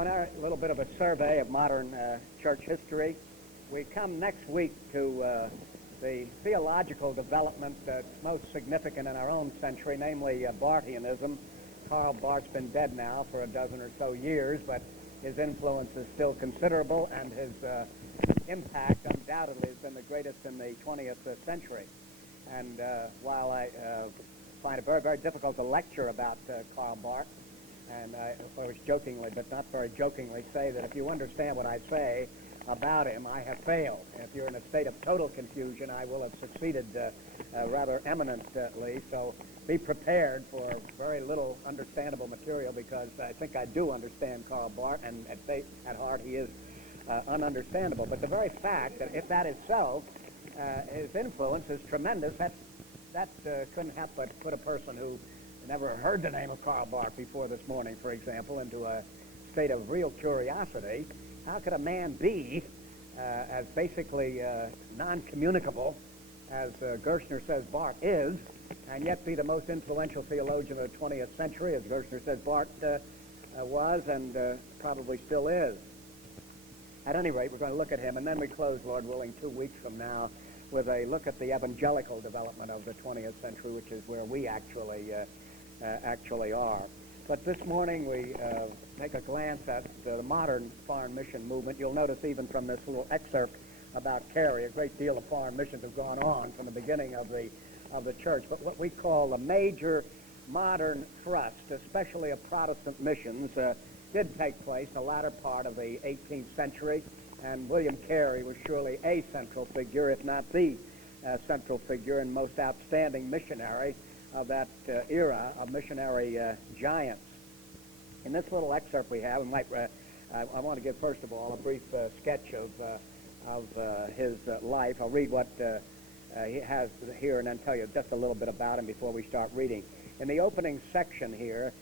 Now, in our little bit of a survey of modern church history, we come next week to the theological development that's most significant in our own century, namely Barthianism. Karl Barth's been dead now for a dozen or so years, but his influence is still considerable, and his impact undoubtedly has been the greatest in the 20th century. And while I find it very, very difficult to lecture about Karl Barth, and I always jokingly, but not very jokingly, say that if you understand what I say about him, I have failed. And if you're in a state of total confusion, I will have succeeded rather eminently. So be prepared for very little understandable material, because I think I do understand Karl Barth, and at heart he is ununderstandable. But the very fact that if that is so, his influence is tremendous. That couldn't help but put a person who never heard the name of Karl Barth before this morning, for example, into a state of real curiosity. How could a man be as basically non-communicable as Gerstner says Barth is, and yet be the most influential theologian of the 20th century, as Gerstner says Barth was and probably still is? At any rate, we're going to look at him, and then we close, Lord willing, 2 weeks from now with a look at the evangelical development of the 20th century, which is where we actually are. But this morning we make a glance at the modern foreign mission movement. You'll notice even from this little excerpt about Carey, a great deal of foreign missions have gone on from the beginning of the church. But what we call the major modern thrust, especially of Protestant missions, did take place the latter part of the 18th century, and William Carey was surely a central figure, if not the central figure and most outstanding missionary of that era of missionary giants. In this little excerpt we have, I want to give first of all a brief sketch of his life. I'll read what he has here and then tell you just a little bit about him before we start reading. In the opening section here,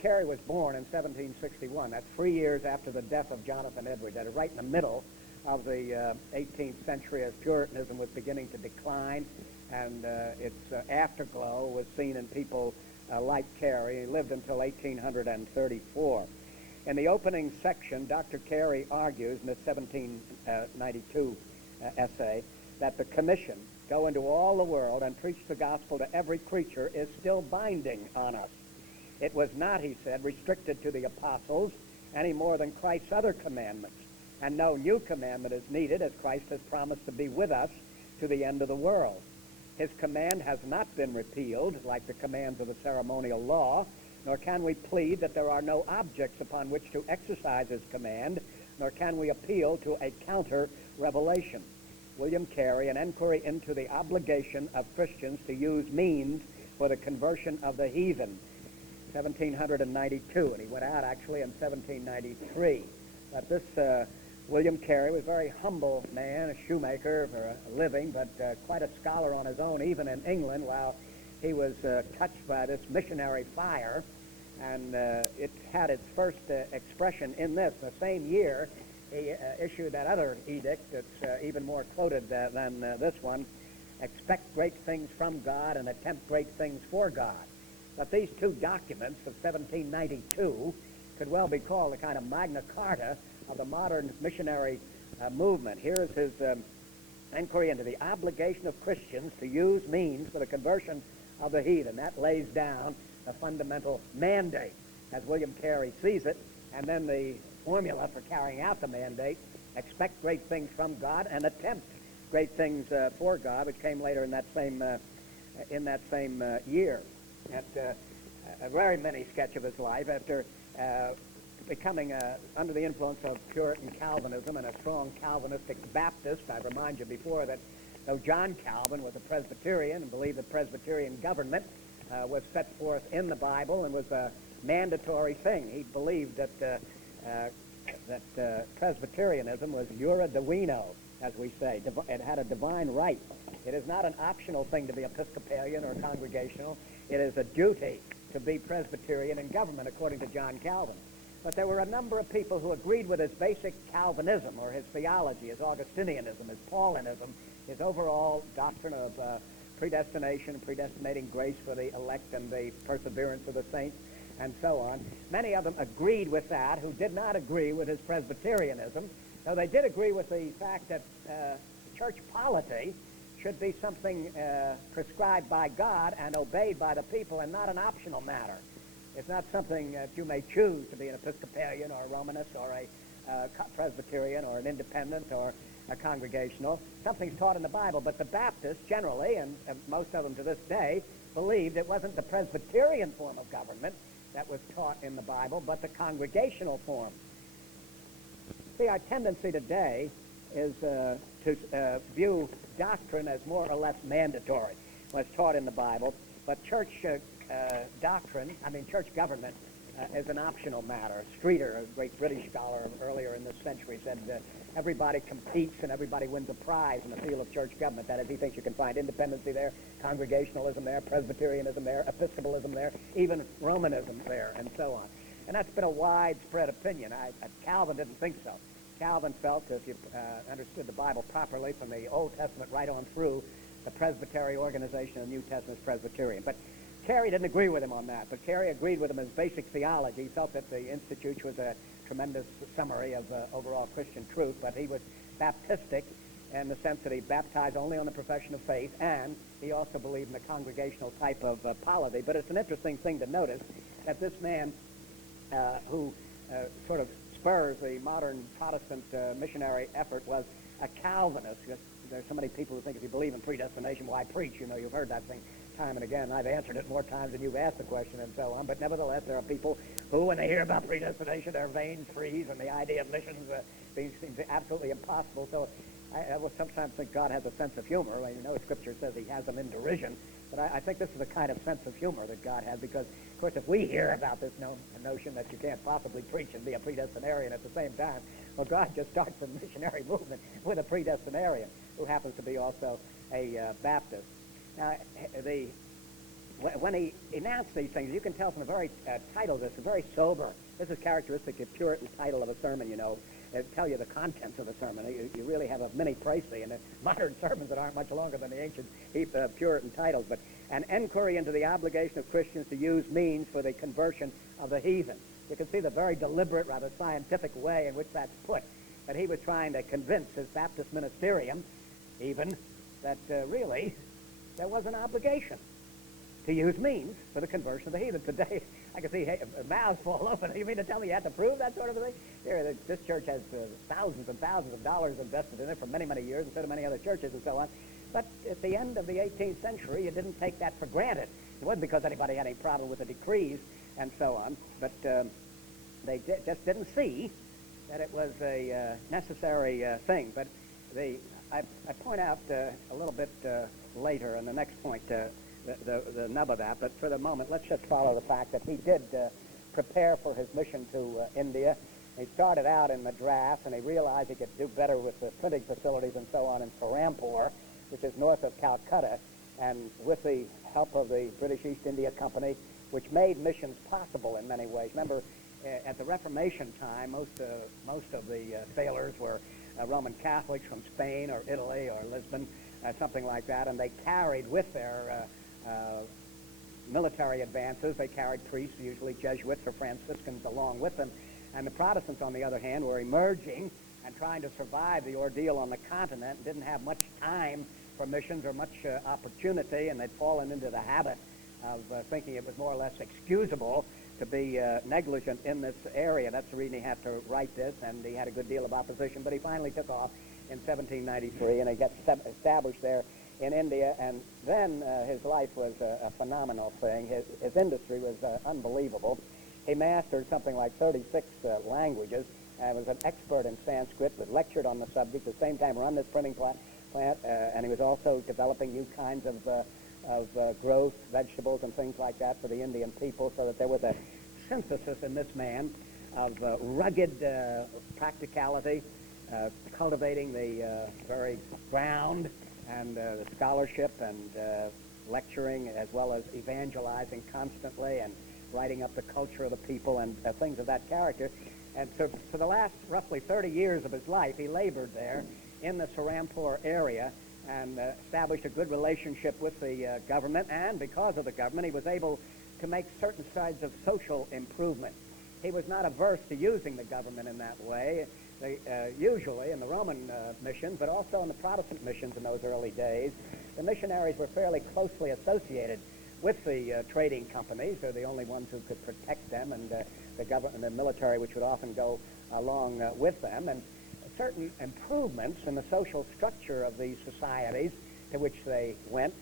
Carey was born in 1761. That's 3 years after the death of Jonathan Edwards. That is right in the middle of the 18th century, as Puritanism was beginning to decline, and its afterglow was seen in people like Carey. He lived until 1834. In the opening section, Dr. Carey argues in his 1792 essay that the commission, go into all the world and preach the gospel to every creature, is still binding on us. It was not, he said, restricted to the apostles any more than Christ's other commandments, and no new commandment is needed, as Christ has promised to be with us to the end of the world. His command has not been repealed, like the commands of the ceremonial law, nor can we plead that there are no objects upon which to exercise his command, nor can we appeal to a counter-revelation. William Carey, An Enquiry into the Obligation of Christians to Use Means for the Conversion of the Heathen, 1792, and he went out actually in 1793. But this William Carey was a very humble man, a shoemaker for a living, but quite a scholar on his own, even in England, while he was touched by this missionary fire. And it had its first expression in this. The same year, he issued that other edict that's even more quoted than this one: expect great things from God and attempt great things for God. But these two documents of 1792 could well be called a kind of Magna Carta of the modern missionary movement. Here is his Enquiry into the Obligation of Christians to Use Means for the Conversion of the Heathen. That lays down the fundamental mandate as William Carey sees it, and then the formula for carrying out the mandate: expect great things from God and attempt great things for God, which came later in that same year. At a very mini sketch of his life, after becoming under the influence of Puritan Calvinism and a strong Calvinistic Baptist. I remind you before that though John Calvin was a Presbyterian and believed that Presbyterian government was set forth in the Bible and was a mandatory thing, he believed that Presbyterianism was jura divino, as we say. It had a divine right. It is not an optional thing to be Episcopalian or congregational. It is a duty to be Presbyterian in government, according to John Calvin. But there were a number of people who agreed with his basic Calvinism, or his theology, his Augustinianism, his Paulinism, his overall doctrine of predestination, predestinating grace for the elect and the perseverance of the saints. and so on. Many of them agreed with that who did not agree with his Presbyterianism. So they did agree with the fact that church polity should be something prescribed by God and obeyed by the people and not an optional matter. It's not something that you may choose to be an Episcopalian or a Romanist or a Presbyterian or an independent or a congregational. Something's taught in the Bible, but the Baptists generally, and most of them to this day, believed it wasn't the Presbyterian form of government that was taught in the Bible, but the congregational form. See, our tendency today is to view doctrine as more or less mandatory, what's taught in the Bible, but church church government is an optional matter. Streeter, a great British scholar earlier in this century, said everybody competes and everybody wins a prize in the field of church government. That is, he thinks you can find independency there, Congregationalism there, Presbyterianism there, Episcopalism there, even Romanism there, and so on. And that's been a widespread opinion. Calvin didn't think so. Calvin felt that if you understood the Bible properly from the Old Testament right on through, the Presbytery organization of the New Testament is Presbyterian. But Carey didn't agree with him on that, but Carey agreed with him as basic theology. He felt that the Institute was a tremendous summary of overall Christian truth, but he was Baptistic in the sense that he baptized only on the profession of faith, and he also believed in the congregational type of polity. But it's an interesting thing to notice that this man who sort of spurs the modern Protestant missionary effort was a Calvinist. There's so many people who think if you believe in predestination, why preach? You know, you've heard that thing time and again. I've answered it more times than you've asked the question and so on. But nevertheless, there are people who, when they hear about predestination, their veins freeze, and the idea of missions seems absolutely impossible. So I will sometimes think God has a sense of humor. Well, you know, Scripture says he has them in derision. But I think this is the kind of sense of humor that God has, because, of course, if we hear about this notion that you can't possibly preach and be a predestinarian at the same time, well, God just starts a missionary movement with a predestinarian who happens to be also a Baptist. Now, when he announced these things, you can tell from the very title of this, it's very sober. This is characteristic of Puritan title of a sermon, you know. They tell you the contents of the sermon. You really have a mini précis, and the modern sermons that aren't much longer than the ancient Puritan titles. But an enquiry into the obligation of Christians to use means for the conversion of the heathen. You can see the very deliberate, rather scientific way in which that's put. That he was trying to convince his Baptist ministerium, even, that really there was an obligation to use means for the conversion of the heathen. Today, I can see mouths fall open. You mean to tell me you have to prove that sort of a thing? Here, this church has thousands and thousands of dollars invested in it for many, many years, instead of many other churches and so on. But at the end of the 18th century, you didn't take that for granted. It wasn't because anybody had any problem with the decrees and so on, but they just didn't see that it was a necessary thing. But I point out a little bit later in the next point the nub of that, but for the moment, let's just follow the fact that he did prepare for his mission to India. He started out in Madras, and he realized he could do better with the printing facilities and so on in Serampore, which is north of Calcutta, and with the help of the British East India Company, which made missions possible in many ways. Remember, at the Reformation time, most of the sailors were Roman Catholics from Spain or Italy or Lisbon, something like that, and they carried with their military advances, they carried priests, usually Jesuits or Franciscans, along with them. And the Protestants, on the other hand, were emerging and trying to survive the ordeal on the continent and didn't have much time for missions or much opportunity, and they'd fallen into the habit of thinking it was more or less excusable to be negligent in this area. That's the reason he had to write this, and he had a good deal of opposition, but he finally took off in 1793, and he got established there in India, and then his life was a phenomenal thing. His industry was unbelievable. He mastered something like 36 languages, and was an expert in Sanskrit, but lectured on the subject, at the same time run this printing plant, and he was also developing new kinds of growth, vegetables, and things like that for the Indian people, so that there was a synthesis in this man of rugged practicality, cultivating the very ground, and the scholarship and lecturing, as well as evangelizing constantly and writing up the culture of the people and things of that character. And so for the last roughly 30 years of his life, he labored there in the Serampore area and established a good relationship with the government. And because of the government, he was able to make certain kinds of social improvement. He was not averse to using the government in that way. Usually in the Roman missions, but also in the Protestant missions in those early days, the missionaries were fairly closely associated with the trading companies. They're the only ones who could protect them, and the government and the military, which would often go along with them. And certain improvements in the social structure of these societies to which they went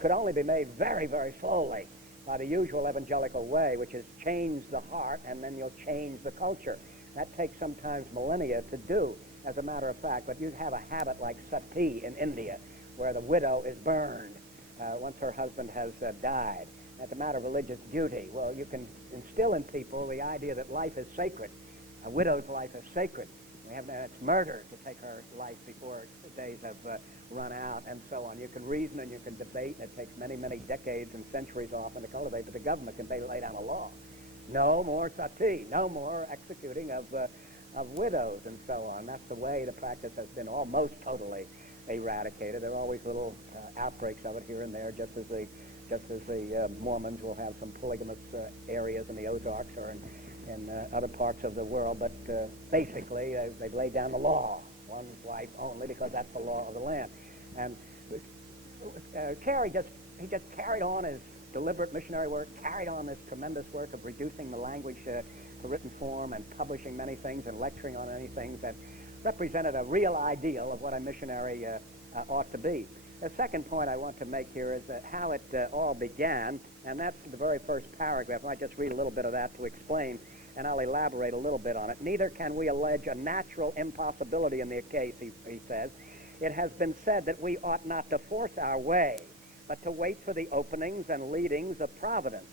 could only be made very, very slowly by the usual evangelical way, which is change the heart and then you'll change the culture. That takes sometimes millennia to do, as a matter of fact. But you have a habit like sati in India, where the widow is burned once her husband has died. That's a matter of religious duty. Well, you can instill in people the idea that life is sacred. A widow's life is sacred. It's murder to take her life before the days have run out, and so on. You can reason and you can debate, and it takes many, many decades and centuries often to cultivate, but the government can lay down a law. No more sati, no more executing of widows, and so on. That's the way the practice has been almost totally eradicated. There are always little outbreaks of it here and there, just as the Mormons will have some polygamous areas in the Ozarks or in other parts of the world. But basically, they've laid down the law, one wife only, because that's the law of the land. And Carey just carried on his deliberate missionary work, carried on this tremendous work of reducing the language to written form and publishing many things and lecturing on many things that represented a real ideal of what a missionary ought to be. The second point I want to make here is how it all began, and that's the very first paragraph. I might just read a little bit of that to explain, and I'll elaborate a little bit on it. Neither can we allege a natural impossibility in the case, he says. It has been said that we ought not to force our way, but to wait for the openings and leadings of providence.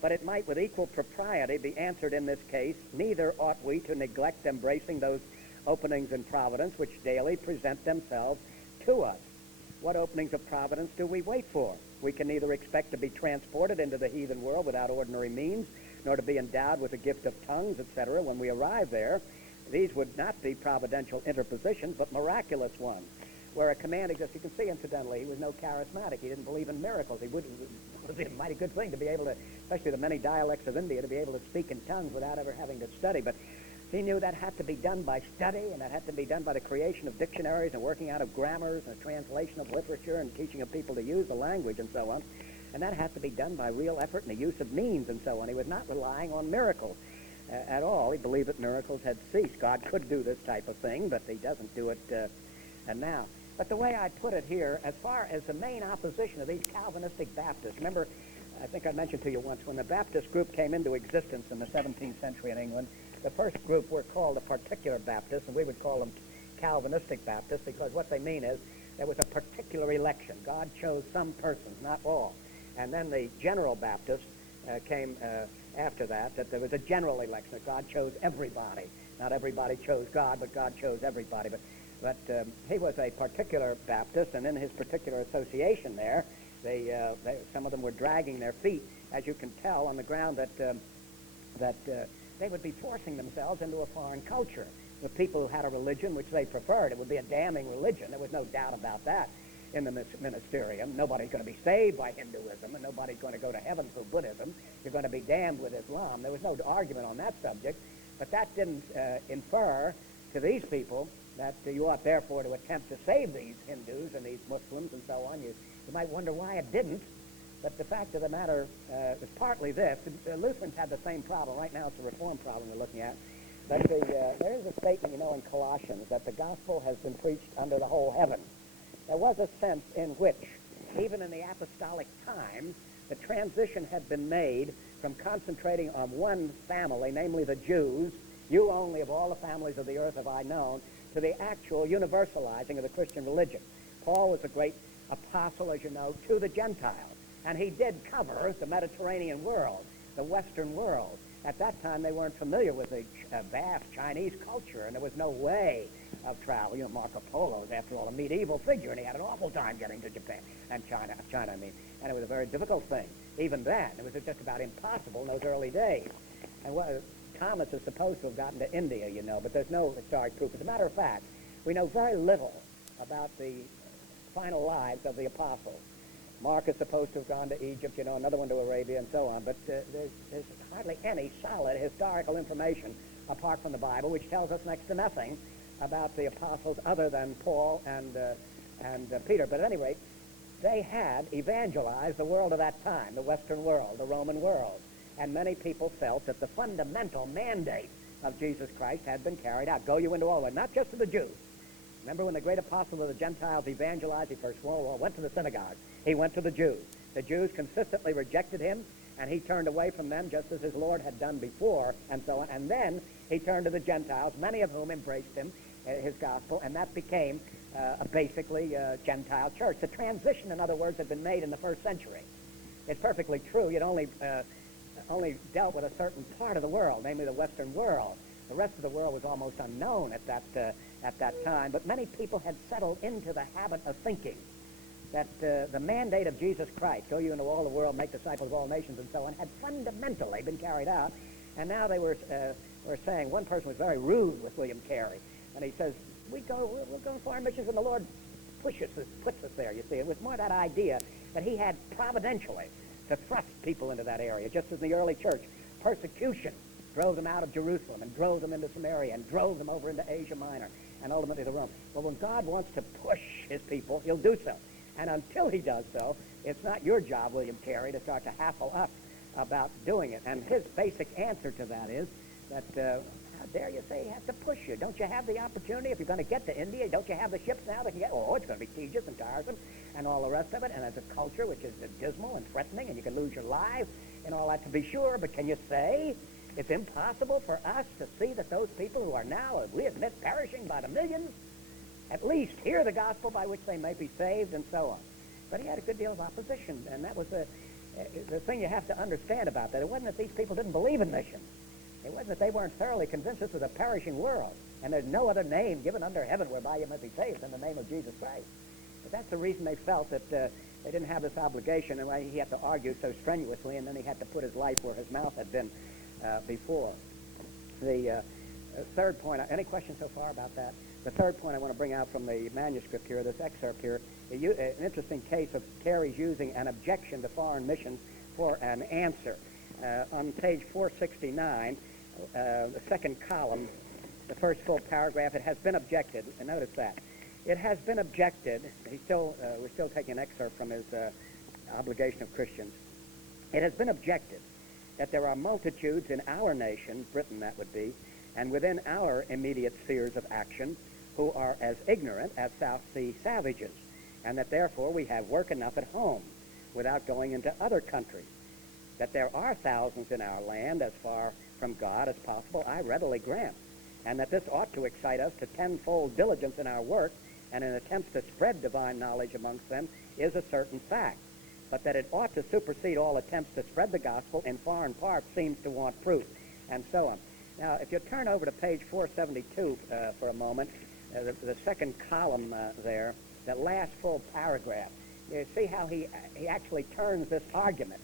But it might with equal propriety be answered in this case, neither ought we to neglect embracing those openings in providence which daily present themselves to us. What openings of providence do we wait for? We can neither expect to be transported into the heathen world without ordinary means, nor to be endowed with the gift of tongues, etc. When we arrive there, these would not be providential interpositions, but miraculous ones, where a command exists. You can see, incidentally, he was no charismatic. He didn't believe in miracles. It was a mighty good thing to be able to, especially the many dialects of India, to be able to speak in tongues without ever having to study. But he knew that had to be done by study, and that had to be done by the creation of dictionaries and working out of grammars and the translation of literature and teaching of people to use the language and so on. And that had to be done by real effort and the use of means and so on. He was not relying on miracles at all. He believed that miracles had ceased. God could do this type of thing, but he doesn't do it now. But the way I put it here, as far as the main opposition of these Calvinistic Baptists, remember, I think I mentioned to you once, when the Baptist group came into existence in the 17th century in England, the first group were called the Particular Baptists, and we would call them Calvinistic Baptists, because what they mean is there was a particular election. God chose some persons, not all. And then the General Baptists came after that there was a general election, that God chose everybody. Not everybody chose God, but God chose everybody. But he was a particular Baptist, and in his particular association there, some of them were dragging their feet, as you can tell, on the ground that they would be forcing themselves into a foreign culture. The people who had a religion which they preferred, it would be a damning religion. There was no doubt about that in the ministerium. Nobody's going to be saved by Hinduism, and nobody's going to go to heaven through Buddhism. You're going to be damned with Islam. There was no argument on that subject, but that didn't infer to these people that you ought therefore to attempt to save these Hindus and these Muslims and so on. You might wonder why it didn't, but the fact of the matter is partly this. The Lutherans had the same problem. Right now it's a reform problem we're looking at. But there is a statement, in Colossians, that the gospel has been preached under the whole heaven. There was a sense in which, even in the apostolic times, the transition had been made from concentrating on one family, namely the Jews, you only of all the families of the earth have I known, to the actual universalizing of the Christian religion. Paul was a great apostle, as you know, to the Gentiles. And he did cover the Mediterranean world, the Western world. At that time, they weren't familiar with the vast Chinese culture, and there was no way of travel. Marco Polo was, after all, a medieval figure, and he had an awful time getting to Japan, and China, I mean. And it was a very difficult thing. Even then, it was just about impossible in those early days. And Thomas is supposed to have gotten to India, but there's no historic proof. As a matter of fact, we know very little about the final lives of the apostles. Mark is supposed to have gone to Egypt, another one to Arabia, and so on. But there's hardly any solid historical information apart from the Bible, which tells us next to nothing about the apostles other than Paul and Peter. But at any rate, they had evangelized the world of that time, the Western world, the Roman world. And many people felt that the fundamental mandate of Jesus Christ had been carried out. Go you into all the world, not just to the Jews. Remember when the great apostle of the Gentiles evangelized, he first went to the synagogues. He went to the Jews. The Jews consistently rejected him, and he turned away from them just as his Lord had done before, and so on. And then he turned to the Gentiles, many of whom embraced him, his gospel, and that became basically a Gentile church. The transition, in other words, had been made in the first century. It's perfectly true. You'd only dealt with a certain part of the world, namely the Western world. The rest of the world was almost unknown at that time, but many people had settled into the habit of thinking that the mandate of Jesus Christ, go you into all the world, make disciples of all nations, and so on, had fundamentally been carried out. And now they were saying, one person was very rude with William Carey, and he says, we'll go on foreign missions, and the Lord puts us there, you see. It was more that idea that he had providentially to thrust people into that area, just as in the early church. Persecution drove them out of Jerusalem and drove them into Samaria and drove them over into Asia Minor and ultimately to Rome. But when God wants to push his people, he'll do so. And until he does so, it's not your job, William Carey, to start to hassle us about doing it. And his basic answer to that is that, how dare you say he has to push you? Don't you have the opportunity? If you're going to get to India, don't you have the ships now that can get, it's going to be tedious and tiresome and all the rest of it, and it's a culture which is dismal and threatening, and you can lose your lives and all that, to be sure. But can you say it's impossible for us to see that those people who are now, we admit, perishing by the millions, at least hear the gospel by which they may be saved, and so on? But he had a good deal of opposition, and that was the thing you have to understand about that. It wasn't that these people didn't believe in missions. It wasn't that they weren't thoroughly convinced this was a perishing world, and there's no other name given under heaven whereby you might be saved than the name of Jesus Christ. But that's the reason they felt that they didn't have this obligation, and why he had to argue so strenuously, and then he had to put his life where his mouth had been before. The third point, any questions so far about that? The third point I want to bring out from the manuscript here, this excerpt here, an interesting case of Carey's using an objection to foreign missions for an answer. On page 469, the second column, the first full paragraph, it has been objected, and notice that. It has been objected, we're still taking an excerpt from his obligation of Christians. It has been objected that there are multitudes in our nation, Britain that would be, and within our immediate spheres of action, who are as ignorant as South Sea savages, and that therefore we have work enough at home without going into other countries. That there are thousands in our land as far from God as possible, I readily grant, and that this ought to excite us to tenfold diligence in our work and in attempts to spread divine knowledge amongst them is a certain fact. But that it ought to supersede all attempts to spread the gospel in foreign parts seems to want proof, and so on. Now, if you turn over to page 472 for a moment, the second column there, that last full paragraph, you see how he actually turns this argument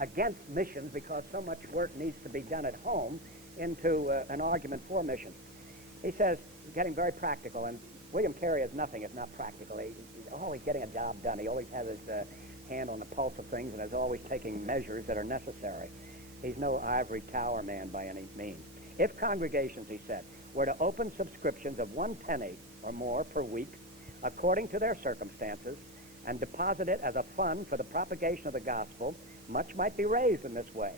against missions because so much work needs to be done at home into an argument for missions. He says, getting very practical, and William Carey is nothing if not practical. He's always getting a job done. He always has his hand on the pulse of things and is always taking measures that are necessary. He's no ivory tower man by any means. If congregations, he said, were to open subscriptions of 1 penny or more per week, according to their circumstances, and deposit it as a fund for the propagation of the gospel, much might be raised in this way.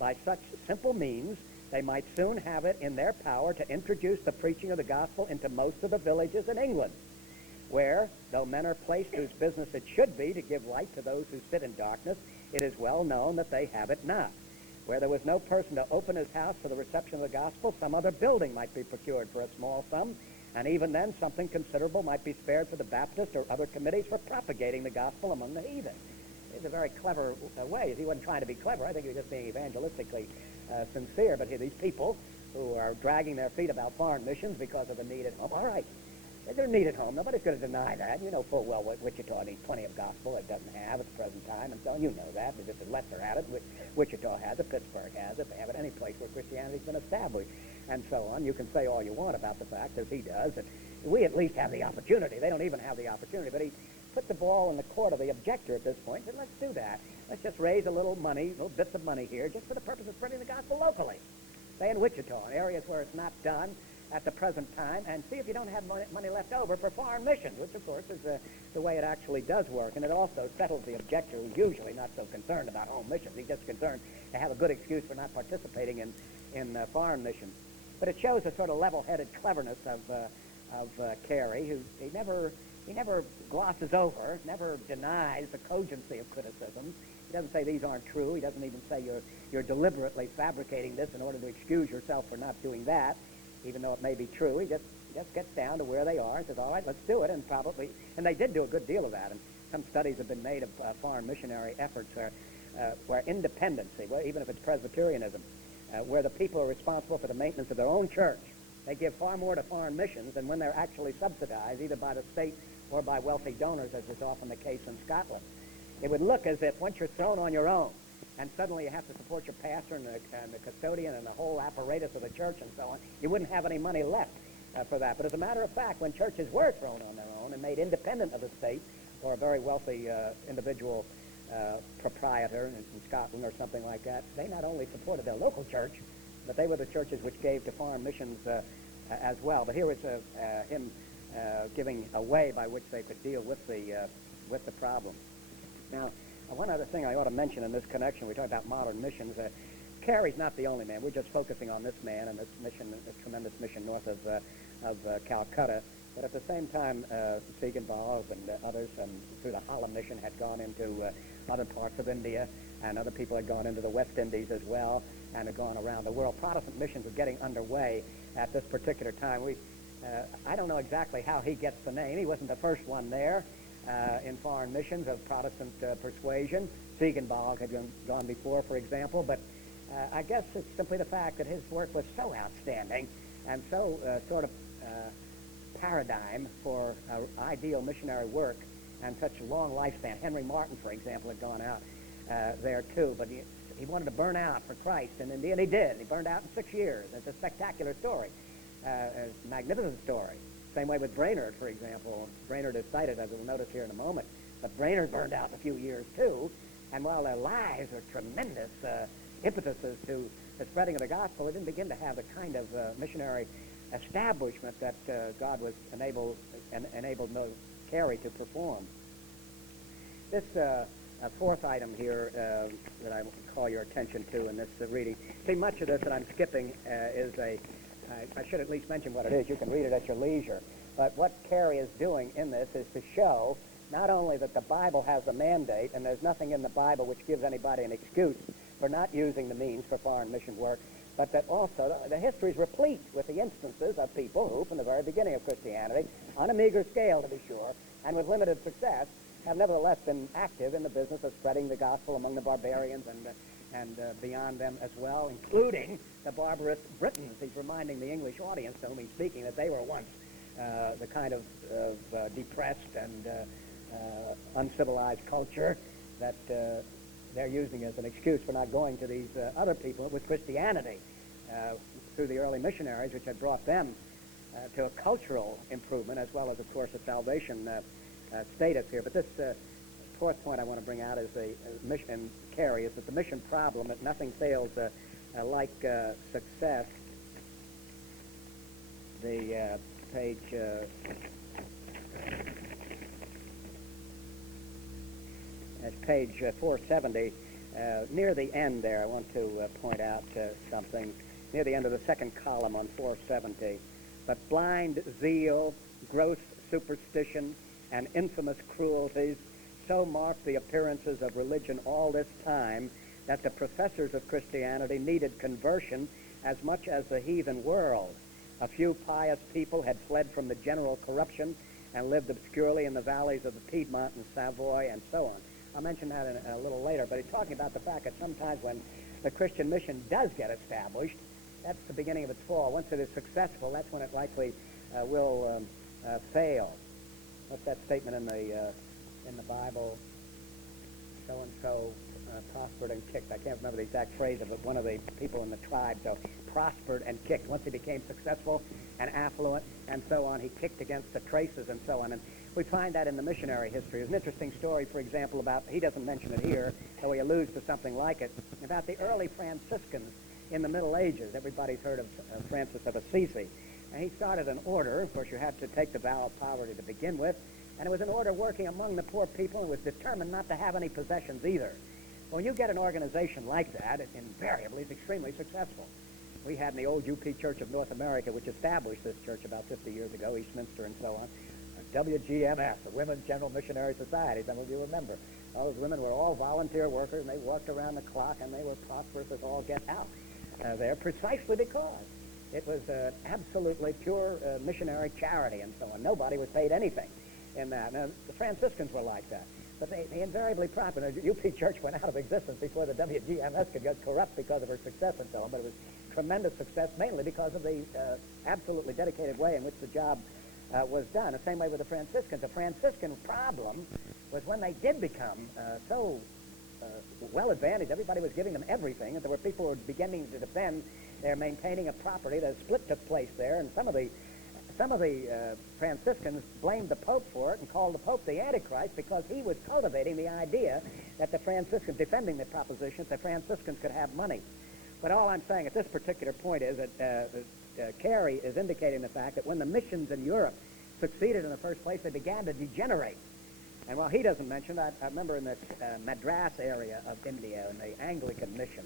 By such simple means, they might soon have it in their power to introduce the preaching of the gospel into most of the villages in England, where, though men are placed whose business it should be to give light to those who sit in darkness, it is well known that they have it not. Where there was no person to open his house for the reception of the gospel, some other building might be procured for a small sum, and even then something considerable might be spared for the Baptist or other committees for propagating the gospel among the heathen. It's a very clever way. He wasn't trying to be clever. I think he was just being evangelistically sincere. But here, these people who are dragging their feet about foreign missions because of the need at home, all right, they're needed at home. Nobody's going to deny that. You know full well Wichita needs plenty of gospel it doesn't have at the present time, and so on. You know that. If Leicester had it, Wichita has it, Pittsburgh has it, they have it any place where Christianity's been established, and so on. You can say all you want about the fact, as he does, that we at least have the opportunity. They don't even have the opportunity. But he put the ball in the court of the objector at this point. And let's do that. Let's just raise a little money, little bits of money here, just for the purpose of spreading the gospel locally. Say in Wichita, in areas where it's not done at the present time, and see if you don't have money left over for foreign missions, which, of course, is the way it actually does work. And it also settles the objector, who's usually not so concerned about home missions. He's just concerned to have a good excuse for not participating in foreign missions. But it shows a sort of level-headed cleverness of Carey, who he never glosses over, never denies the cogency of criticism. He doesn't say these aren't true. He doesn't even say you're deliberately fabricating this in order to excuse yourself for not doing that, even though it may be true. He just gets down to where they are and says, all right, let's do it. And they did do a good deal of that. And some studies have been made of foreign missionary efforts where independency, even if it's Presbyterianism, where the people are responsible for the maintenance of their own church. They give far more to foreign missions than when they're actually subsidized, either by the state or by wealthy donors, as was often the case in Scotland. It would look as if once you're thrown on your own, and suddenly you have to support your pastor and the custodian and the whole apparatus of the church and so on, you wouldn't have any money left for that. But as a matter of fact, when churches were thrown on their own and made independent of the state or a very wealthy individual proprietor in Scotland or something like that, they not only supported their local church, but they were the churches which gave to foreign missions as well. But here is him giving a way by which they could deal with the problem. Now, one other thing I ought to mention in this connection, we talk about modern missions. Carey's not the only man. We're just focusing on this man and this mission, this tremendous mission north of Calcutta. But at the same time, Siegenbalg and others through the Hala mission had gone into other parts of India, and other people had gone into the West Indies as well, and had gone around the world. Protestant missions were getting underway at this particular time. I don't know exactly how he gets the name. He wasn't the first one there in foreign missions of Protestant persuasion. Siegenbalg had gone before, for example, but I guess it's simply the fact that his work was so outstanding and so sort of paradigm for ideal missionary work and such a long lifespan. Henry Martin, for example, had gone out there too, but he wanted to burn out for Christ, and in the end he did. He burned out in 6 years. It's a spectacular story, a magnificent story. Same way with Brainerd, for example. Brainerd is cited, as we'll notice here in a moment, but Brainerd burned out in a few years too, and while their lives are tremendous impetuses to the spreading of the gospel, they didn't begin to have the kind of missionary establishment that God was enabled Carey to perform. This fourth item here that I call your attention to in this reading. See, much of this that I'm skipping is I should at least mention what it is. You can read it at your leisure. But what Carey is doing in this is to show not only that the Bible has a mandate, and there's nothing in the Bible which gives anybody an excuse for not using the means for foreign mission work, but that also the history is replete with the instances of people who, from the very beginning of Christianity, on a meager scale to be sure, and with limited success, have nevertheless been active in the business of spreading the gospel among the barbarians and beyond them as well, including the barbarous Britons. He's reminding the English audience to whom he's speaking that they were once the kind of depressed and uncivilized culture that they're using as an excuse for not going to these other people with Christianity through the early missionaries, which had brought them to a cultural improvement as well as, of course, a salvation status here. But this fourth point I want to bring out is the mission Carey is that the mission problem, that nothing fails like success. The page that's page 470. Near the end there, I want to point out something. Near the end of the second column on 470. But blind zeal, gross superstition, and infamous cruelties so marked the appearances of religion all this time that the professors of Christianity needed conversion as much as the heathen world. A few pious people had fled from the general corruption and lived obscurely in the valleys of the Piedmont and Savoy and so on. I'll mention that in a little later, but he's talking about the fact that sometimes when the Christian mission does get established, that's the beginning of its fall. Once it is successful, that's when it likely will fail. What's that statement in the Bible? So-and-so prospered and kicked. I can't remember the exact phrase of it. One of the people in the tribe, so prospered and kicked. Once he became successful and affluent and so on, he kicked against the traces and so on. And we find that in the missionary history. There's an interesting story, for example, about, he doesn't mention it here, though he alludes to something like it, about the early Franciscans in the Middle Ages. Everybody's heard of Francis of Assisi. And he started an order. Of course, you had to take the vow of poverty to begin with. And it was an order working among the poor people and was determined not to have any possessions either. When you get an organization like that, it invariably is extremely successful. We had in the old UP Church of North America, which established this church about 50 years ago, Eastminster and so on, WGMS, the Women's General Missionary Society. Some of you remember. Those women were all volunteer workers, and they worked around the clock, and they were prosperous as all get out there, precisely because it was absolutely pure missionary charity and so on. Nobody was paid anything in that. Now, the Franciscans were like that. But they invariably prospered. The UP Church went out of existence before the WGMS could get corrupt because of her success and so on, but it was tremendous success mainly because of the absolutely dedicated way in which the job was done. The same way with the Franciscans. The Franciscan problem was when they did become so well advantaged, everybody was giving them everything, and there were people who were beginning to defend their maintaining of property. The split took place there, and some of the Franciscans blamed the Pope for it and called the Pope the Antichrist because he was cultivating the idea that the Franciscans, defending the proposition that the Franciscans could have money. But all I'm saying at this particular point is that Carey is indicating the fact that when the missions in Europe succeeded in the first place, they began to degenerate. And while he doesn't mention, I remember in this Madras area of India, in the Anglican mission,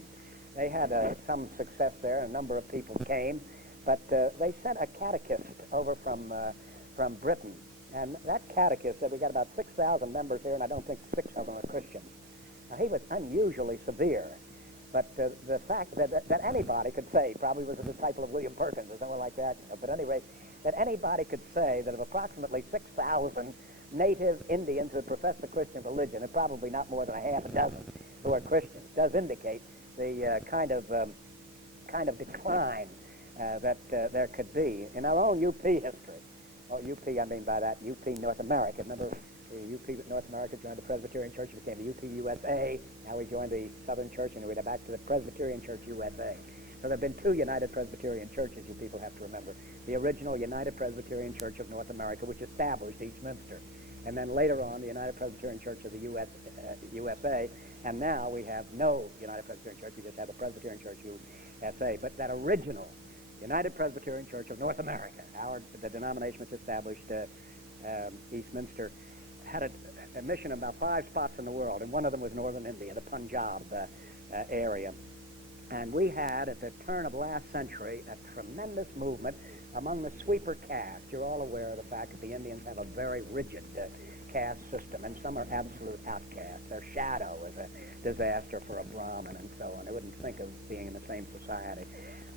they had some success there, and a number of people came. But they sent a catechist over from Britain, and that catechist said, we got about 6,000 members here, and I don't think 6 of them are Christians. Now, he was unusually severe, but the fact that anybody could say, probably was a disciple of William Perkins or someone like that, but at any rate, that anybody could say that of approximately 6,000 native Indians who profess the Christian religion, and probably not more than a half a dozen who are Christians, does indicate the kind of decline that there could be in our own UP history. Oh, UP, I mean by that, UP North America. Remember, the UP North America joined the Presbyterian Church, became the UP USA. Now we joined the Southern Church, and we're back to the Presbyterian Church USA. So there have been 2 United Presbyterian Churches, you people have to remember. The original United Presbyterian Church of North America, which established Eastminster. And then later on, the United Presbyterian Church of the USA. And now we have no United Presbyterian Church. We just have the Presbyterian Church USA. But that original United Presbyterian Church of North America, the denomination which established Eastminster, had a mission in about 5 spots in the world, and one of them was northern India, the Punjab area. And we had, at the turn of last century, a tremendous movement among the sweeper caste. You're all aware of the fact that the Indians have a very rigid caste system, and some are absolute outcasts. Their shadow is a disaster for a Brahmin and so on. They wouldn't think of being in the same society,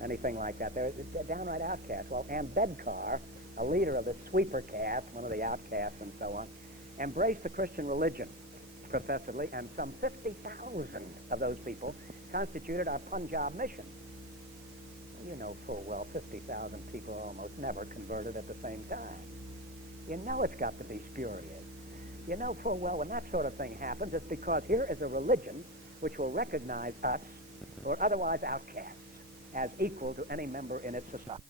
anything like that. They're downright outcasts. Well, Ambedkar, a leader of the sweeper caste, one of the outcasts and so on, embraced the Christian religion professedly, and some 50,000 of those people constituted our Punjab mission. You know full well 50,000 people almost never converted at the same time. You know it's got to be spurious. You know full well when that sort of thing happens, it's because here is a religion which will recognize us, or otherwise outcasts, as equal to any member in its society.